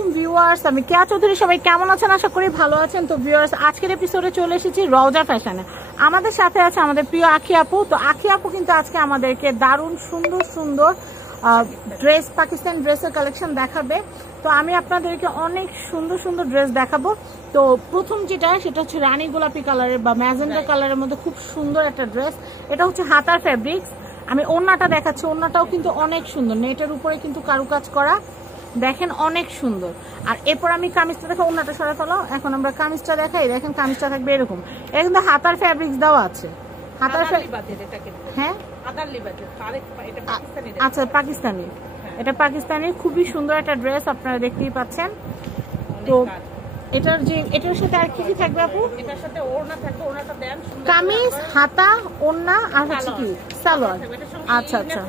আলাইকুম ভিউয়ার্স, আমি কেয়া চৌধুরী। সবাই কেমন আছেন? আশা করি ভালো আছেন। তো ভিউয়ার্স, আজকের এপিসোডে চলে এসেছি রওজা ফ্যাশনে। আমাদের সাথে আছে আমাদের প্রিয় আখি আপু। তো আখি আপু কিন্তু আজকে আমাদেরকে দারুণ সুন্দর সুন্দর ড্রেস, পাকিস্তান ড্রেসের কালেকশন দেখাবে। তো আমি আপনাদেরকে অনেক সুন্দর সুন্দর ড্রেস দেখাবো। তো প্রথম যেটা, সেটা হচ্ছে রানী গোলাপি কালারের বা ম্যাজেন্টা কালারের মধ্যে খুব সুন্দর একটা ড্রেস। এটা হচ্ছে হাতার ফেব্রিক্স। আমি ওড়নাটা দেখাচ্ছি, ওড়নাটাও কিন্তু অনেক সুন্দর, নেটের উপরে কিন্তু কারুকাজ করা, দেখেন অনেক সুন্দর। আর এরপর আমি কামিজটা দেখো, ওড়নাটা সরা ফেলো। এখন আমরা কামিজটা দেখাই। দেখেন কামিজটা থাকবে এরকম, এটা কিন্তু হাতার ফেব্রিক্স দেওয়া আছে। হাতার হ্যাঁ, আচ্ছা পাকিস্তানি, এটা পাকিস্তানি খুবই সুন্দর একটা ড্রেস, আপনারা দেখতেই পাচ্ছেন। তো এটার সাথে আর কি কি থাকবে আপু? এটার সাথে ওড়না থাকবে, ওড়নাটা দেন কামিজ, হাতা, ওড়না আর হচ্ছে কি সালোয়ার। আচ্ছা আচ্ছা,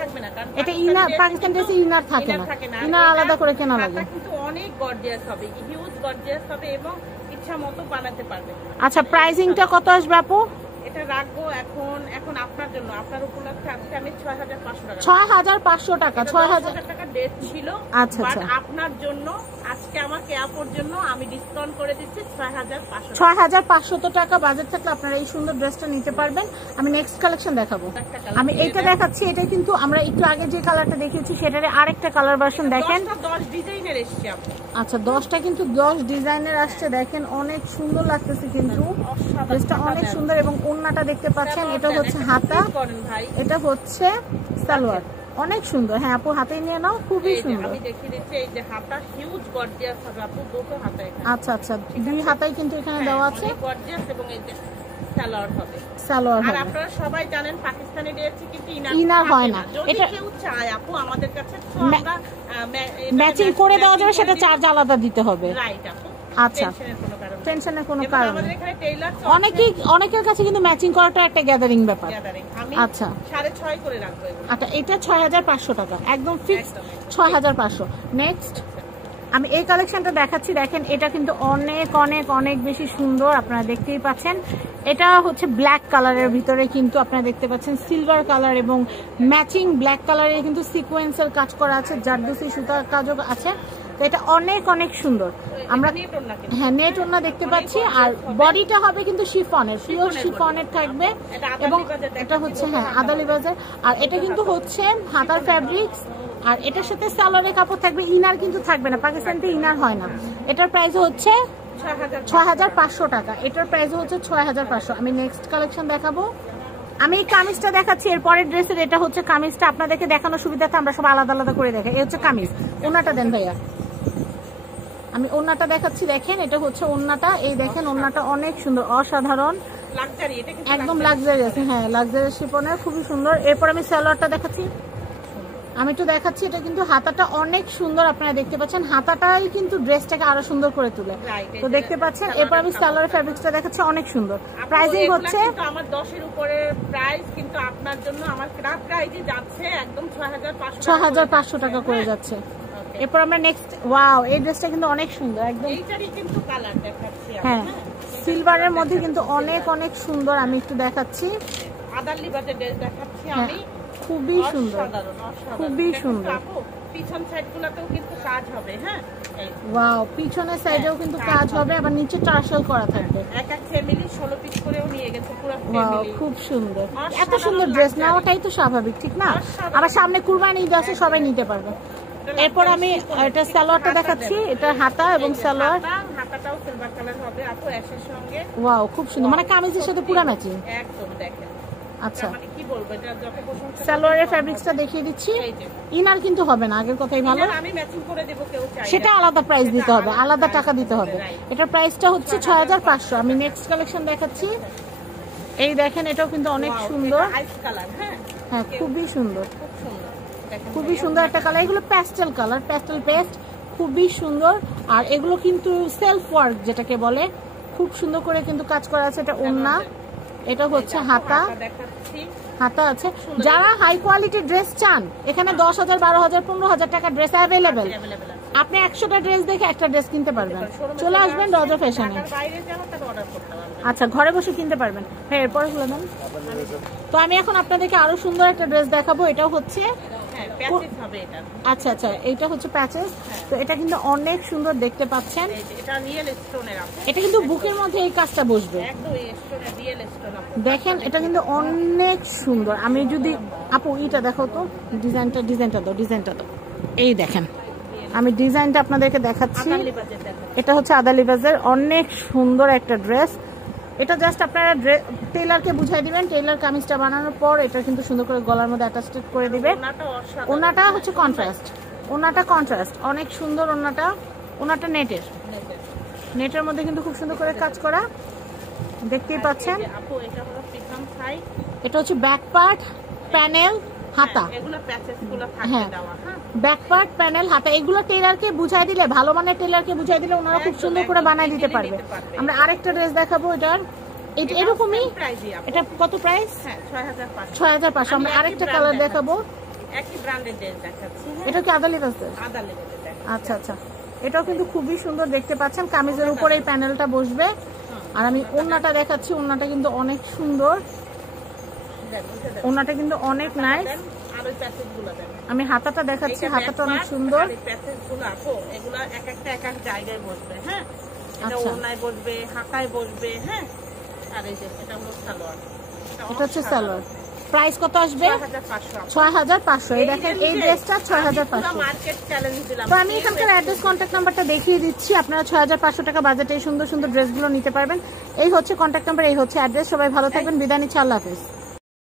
এটা ইনার, পাকিস্তান ড্রেসে ইনার থাকে না, ইনার আলাদা করে কেনা লাগে। কিন্তু অনেক গর্জিয়াস হবে, হিউজ গর্জিয়াস হবে এবং ইচ্ছা মতো বানাতে পারবে। আচ্ছা, প্রাইসিংটা কত আসবে আপু? এটা রাখবো এখন আপনার জন্য, আপনার উপলক্ষে আজকে আমি 6500 টাকা। 6500 টাকা, 6000 টাকা ডেট ছিল। আচ্ছা আচ্ছা, আপনার জন্য আজকে আমার কেয়াপোর জন্য আমি ডিসকাউন্ট করে দিচ্ছি 6500। 6500 টাকা বাজেট থাকলে আপনারা এই সুন্দর ড্রেসটা নিতে পারবেন। আমি নেক্সট কালেকশন দেখাবো। আমি এইটা দেখাচ্ছি, এটা কিন্তু আমরা একটু আগে যে কালারটা দেখিয়েছি সেটার আরেকটা কালার ভার্সন দেখেন। 10 ডিজাইনের এসেছে আপু। আচ্ছা, 10টা কিন্তু 10 ডিজাইনের আসছে। দেখেন অনেক সুন্দর লাগতেছে কিন্তু ড্রেসটা, অনেক সুন্দর। এবং ওড়নাটা দেখতে পাচ্ছেন, এটা হচ্ছে হাতা, এটা হচ্ছে সালোয়ার, অনেক সুন্দর। হ্যাঁ আপু, হাতেই নিয়ে নাও, খুবই সুন্দর। আমি দেখিয়ে দিচ্ছি, এই যে হাতা হিউজ গর্জিয়াস হবে আপু, দুটো হাতায়। আচ্ছা আচ্ছা, দুই হাতায় কিন্তু এখানে দেওয়া আছে, গর্জিয়াস। এবং এই যে সালোয়ার হবে, সালোয়ার হবে। আর আপনারা সবাই জানেন পাকিস্তানি ড্রেসে কিন্তু ইনার হয় না। এটা কেউ চায় আপু আমাদের কাছে, তো আমরা ম্যাচিং করে দেওয়া যাবে, সেটা চার্জ আলাদা দিতে হবে। রাইট আপু। আচ্ছা, টেনশনের কোনো কারণ নেই। আমাদের এখানে অনেকের কাছে কিন্তু ম্যাচিং করাটা একটা গ্যাদারিং ব্যাপার। আচ্ছা, 6.5 করে রাখবো। আচ্ছা, এটা 6500 টাকা, একদম ফিক্সড 6500। নেক্সট আমি এই কালেকশনটা দেখাচ্ছি। দেখেন এটা কিন্তু অনেক অনেক অনেক বেশি সুন্দর, আপনারা দেখতেই পাচ্ছেন। এটা হচ্ছে ব্ল্যাক কালারের ভিতরে কিন্তু আপনারা দেখতে পাচ্ছেন সিলভার কালার এবং ম্যাচিং ব্ল্যাক কালারের কিন্তু সিকোয়েন্সের কাজ করা আছে, জারদুসি সুতার কাজও আছে। তো এটা অনেক অনেক সুন্দর। আমরা হ্যাঁ নেট ওড়না দেখতে পাচ্ছি, আর বডিটা হবে কিন্তু শিফনের, পিওর শিফনের থাকবে। এবং এটা হচ্ছে হ্যাঁ আদালি বাজার। আর এটা কিন্তু হচ্ছে হাতার ফ্যাব্রিক্স, আর এটার সাথে সালোয়ারের কাপড় থাকবে, ইনার কিন্তু থাকবে না, পাকিস্তানিতে ইনার হয় না। এটার প্রাইস হচ্ছে 6500 টাকা, এটার প্রাইস হচ্ছে 6500। আমি নেক্সট কালেকশন দেখাবো। আমি এই কামিজটা দেখাচ্ছি, এরপরের ড্রেসের এটা হচ্ছে কামিজটা, আপনাদেরকে দেখানোর সুবিধাতে আমরা সব আলাদা আলাদা করে দেখাই। এই হচ্ছে কামিজ, ওড়নাটা দেন ভাইয়া। আমি ওড়নাটা দেখাচ্ছি, দেখেন এটা হচ্ছে ওড়নাটা। এই দেখেন ওড়নাটা অনেক সুন্দর, অসাধারণ, একদম লাক্সারিয়াস। হ্যাঁ লাক্সারিয়াস শিফনের, খুবই সুন্দর। এরপর আমি সালোয়ারটা দেখাচ্ছি, আমি একটু দেখাচ্ছি। এটা কিন্তু হাতাটা অনেক সুন্দর, আপনারা দেখতে পাচ্ছেন, হাতাটাই কিন্তু ড্রেসটাকে আরো সুন্দর করে তুলে। তো দেখতে পাচ্ছেন। এরপর আমি সালোয়ার ফেব্রিক্সটা দেখাচ্ছি, অনেক সুন্দর। প্রাইসিং হচ্ছে আমার 10 এর উপরে প্রাইস, কিন্তু আপনার জন্য আমার ক্রাফ প্রাইসে যাচ্ছে একদম 6500 টাকা করে যাচ্ছে। এরপর আমরা নেক্সট, ওয়াও এই ড্রেসটা কিন্তু অনেক সুন্দর, একদম এইটারই কিন্তু কালার দেখাচ্ছি। হ্যাঁ সিলভারের মধ্যে কিন্তু অনেক অনেক সুন্দর। আমি একটু দেখাচ্ছি, আদালি বাজে ড্রেস দেখাচ্ছি আমি, খুবই সুন্দর, খুবই সুন্দর। পিছন সাইডগুলোতেও কিন্তু কাজ হবে। হ্যাঁ ওয়াও, পিছনের সাইডেও কিন্তু কাজ হবে, আবার নিচে টার্সেল করা থাকবে। এক এক ফ্যামিলি 16 পিস করেও নিয়ে গেছে পুরো ওয়াও, খুব সুন্দর। এত সুন্দর ড্রেস না, ওটাই তো স্বাভাবিক, ঠিক না? আবার সামনে কুরবানি ঈদ আছে, সবাই নিতে পারবে। এরপর আমি এটা সালোয়ারটা দেখাচ্ছি, এটা হাতা এবং সালোয়ার, হাতাটাও সিলভার কালার হবে আপু অ্যাশের সঙ্গে। ওয়াও, খুব সুন্দর, মানে কামিজের সাথে পুরো ম্যাচিং একদম। দেখেন আচ্ছা, মানে কি বলবো, এটা যত প্রশংসা। সালোয়ারের ফেব্রিক্সটা দেখিয়ে দিচ্ছি, ইনার কিন্তু হবে না, আগের কথাই ভালো। আমি ম্যাচিং করে দেব, কেউ চাই সেটা আলাদা প্রাইস দিতে হবে, আলাদা টাকা দিতে হবে। এটার প্রাইসটা হচ্ছে 6500। আমি নেক্সট কালেকশন দেখাচ্ছি। এই দেখেন এটাও কিন্তু অনেক সুন্দর, আইস কালার। হ্যাঁ খুবই সুন্দর, খুব সুন্দর, খুবই সুন্দর একটা কালার। এগুলো প্যাস্টেল কালার, প্যাস্টেল পেস্ট, খুবই সুন্দর। আর এগুলো কিন্তু সেলফ ওয়ার্ক যেটাকে বলে, খুব সুন্দর করে কিন্তু কাজ করা আছে। এটা ওড়না, এটা হচ্ছে হাতা, হাতা আছে। যারা হাই কোয়ালিটির ড্রেস চান, এখানে 10,000, 12,000, 15,000 টাকা ড্রেস অ্যাভেলেবেল। আপনি 100টা ড্রেস দেখে একটা ড্রেস কিনতে পারবেন। চলে আসবেন রওজা ফ্যাশনে। আচ্ছা, ঘরে বসে কিনতে পারবেন। হ্যাঁ এরপরে বলে দেন। তো আমি এখন আপনাদেরকে আরো সুন্দর একটা ড্রেস দেখাবো। এটাও হচ্ছে হ্যাঁ প্যাচেস হবে এটা। আচ্ছা আচ্ছা, এটা হচ্ছে প্যাচেস। তো এটা কিন্তু অনেক সুন্দর দেখতে পাচ্ছেন। এটা রিয়েল স্টোনের আপু, এটা কিন্তু বুকের মধ্যে এই কাজটা বসবে, একদম স্টোনের রিয়েল স্টোন আপু। দেখেন এটা কিন্তু অনেক সুন্দর। আমি যদি আপু এটা দেখো তো, ডিজাইনটা দাও। এই দেখেন, আমি ডিজাইনটা আপনাদেরকে দেখাচ্ছি। এটা হচ্ছে আদালি বাজের অনেক সুন্দর একটা ড্রেস। এটা জাস্ট আপনারা টেইলারকে বুঝাই দিবেন, টেইলার কামিজটা বানানোর পর এটা কিন্তু সুন্দর করে গলার মধ্যে অ্যাটাচড করে দিবে। ওনাটা হচ্ছে কন্ট্রাস্ট, অনেক সুন্দর ওনাটা নেটের মধ্যে কিন্তু খুব সুন্দর করে কাজ করা, দেখতেই পাচ্ছেন। আপু এটা হলো পিছন সাইড, এটা হচ্ছে ব্যাক পার্ট, প্যানেল, হাতা। এগুলো প্যাচেসগুলো থাকবে দেওয়া। হ্যাঁ, ব্যাক পার্ট, প্যানেল, হাতা, এগুলো টেইলারকে বুঝাই দিলে, ভালো মানের টেইলারকে বুঝাই দিলে ওনারা খুব সুন্দর করে বানাই দিতে পারবে। আমরা আরেকটা ড্রেস দেখাবো, এরকমই। এটা কত প্রাইস? হ্যাঁ 6500। 6500। আমরা আরেকটা কালার দেখাবো, একই ব্র্যান্ডের ড্রেস দেখাচ্ছি। এটা কি আদালি বাজের? আদালি বাজের। আচ্ছা আচ্ছা, এটাও কিন্তু খুবই সুন্দর দেখতে পাচ্ছেন। কামিজের উপরে এই প্যানেলটা বসবে। আর আমি ওড়নাটা দেখাচ্ছি, ওড়নাটা কিন্তু অনেক সুন্দর, ওড়নাটা কিন্তু অনেক নাইস। আর ওই প্যাচেসগুলো দেন। আমি হাতাটা দেখাচ্ছি, হাতাটা অনেক সুন্দর। এই প্যাচেসগুলো আপু এগুলো এক এক জায়গায় বসবে। হ্যাঁ, এটা আচ্ছা, ওড়নায় বসবে, হাতায় বসবে। হ্যাঁ, আর এই যে এটা হলো সালোয়ার, এটা হচ্ছে সালোয়ার। প্রাইস কত আসবে? 6500। 6500। এই দেখেন এই ড্রেসটা 6500। মার্কেট চ্যালেঞ্জ দিলাম। তো আমি এখানকার অ্যাড্রেস, কন্ট্যাক্ট নাম্বারটা দেখিয়ে দিচ্ছি। আপনারা 6500 টাকা বাজেটে এই সুন্দর সুন্দর ড্রেসগুলো নিতে পারবেন। এই হচ্ছে কন্ট্যাক্ট নাম্বার, এই হচ্ছে অ্যাড্রেস। সবাই ভালো থাকবেন, বিদায় নিচ্ছি, আল্লাহ হাফেজ।